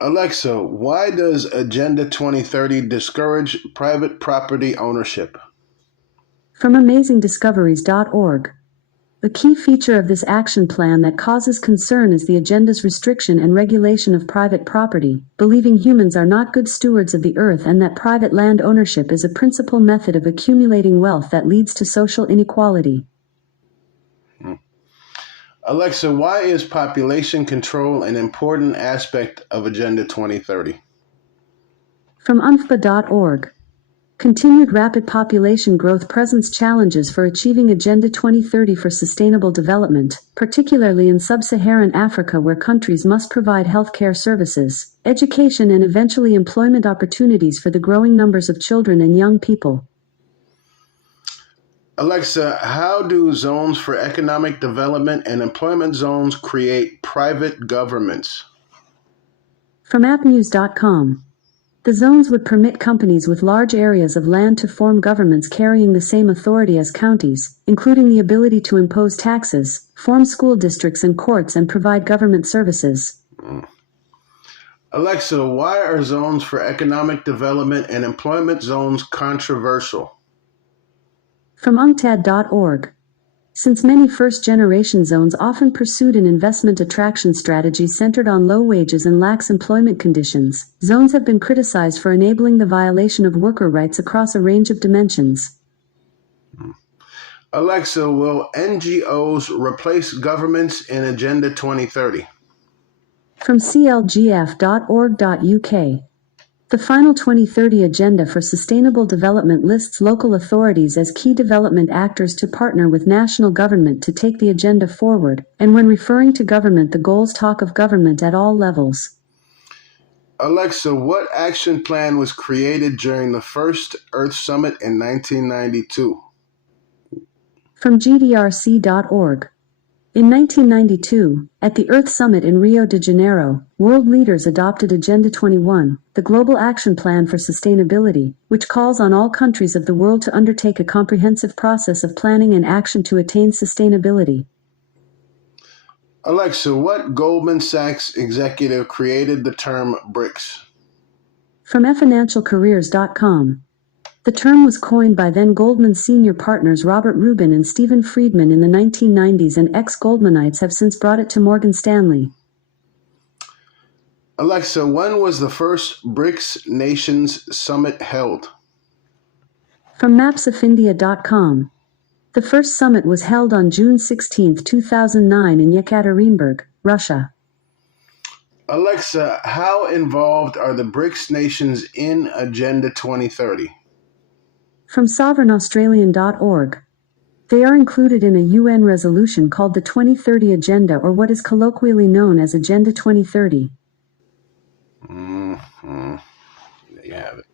Alexa, why does Agenda 2030 discourage private property ownership? From AmazingDiscoveries.org. A key feature of this action plan that causes concern is the agenda's restriction and regulation of private property, believing humans are not good stewards of the earth and that private land ownership is a principal method of accumulating wealth that leads to social inequality. Alexa, why is population control an important aspect of Agenda 2030? From UNFPA.org. Continued rapid population growth presents challenges for achieving Agenda 2030 for sustainable development, particularly in sub-Saharan Africa where countries must provide healthcare services, education and eventually employment opportunities for the growing numbers of children and young people. Alexa, how do zones for economic development and employment zones create private governments? From appnews.com. The zones would permit companies with large areas of land to form governments carrying the same authority as counties, including the ability to impose taxes, form school districts and courts, and provide government services. Alexa, why are zones for economic development and employment zones controversial? From UNCTAD.org. Since many first-generation zones often pursued an investment attraction strategy centered on low wages and lax employment conditions, zones have been criticized for enabling the violation of worker rights across a range of dimensions. Alexa, will NGOs replace governments in Agenda 2030? From clgf.org.uk. The final 2030 Agenda for Sustainable Development lists local authorities as key development actors to partner with national government to take the agenda forward, and when referring to government, the goals talk of government at all levels. Alexa, what action plan was created during the first Earth Summit in 1992? From gdrc.org. In 1992, at the Earth Summit in Rio de Janeiro, world leaders adopted Agenda 21, the Global Action Plan for Sustainability, which calls on all countries of the world to undertake a comprehensive process of planning and action to attain sustainability. Alexa, what Goldman Sachs executive created the term BRICS? From financialcareers.com. The term was coined by then Goldman senior partners Robert Rubin and Stephen Friedman in the 1990s, and ex-Goldmanites have since brought it to Morgan Stanley. Alexa, when was the first BRICS Nations Summit held? From mapsofindia.com. The first summit was held on June 16, 2009 in Yekaterinburg, Russia. Alexa, how involved are the BRICS nations in Agenda 2030? From sovereignaustralian.org. They are included in a UN resolution called the 2030 Agenda, or what is colloquially known as Agenda 2030. There you have it.